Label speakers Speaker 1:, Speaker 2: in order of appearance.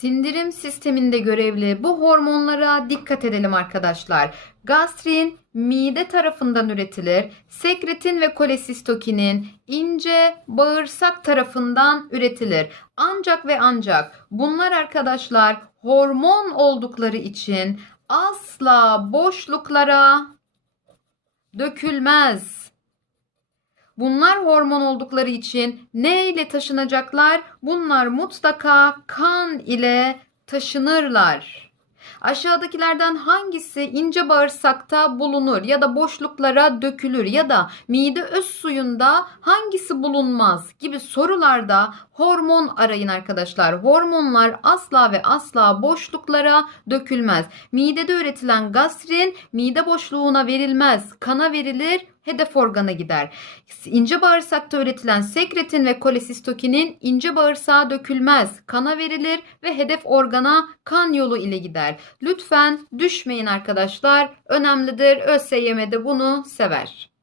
Speaker 1: Sindirim sisteminde görevli bu hormonlara dikkat edelim arkadaşlar. Gastrin mide tarafından üretilir. Sekretin ve kolesistokinin ince bağırsak tarafından üretilir. Ancak ve ancak bunlar arkadaşlar hormon oldukları için asla boşluklara dökülmez. Bunlar hormon oldukları için ne ile taşınacaklar? Bunlar mutlaka kan ile taşınırlar. Aşağıdakilerden hangisi ince bağırsakta bulunur ya da boşluklara dökülür ya da mide öz suyunda hangisi bulunmaz gibi sorularda hormon arayın arkadaşlar. Hormonlar asla ve asla boşluklara dökülmez. Midede üretilen gastrin mide boşluğuna verilmez. Kana verilir, hedef organa gider. İnce bağırsakta üretilen sekretin ve kolesistokinin ince bağırsağa dökülmez. Kana verilir ve hedef organa kan yolu ile gider. Lütfen düşmeyin arkadaşlar. Önemlidir. ÖSYM de bunu sever.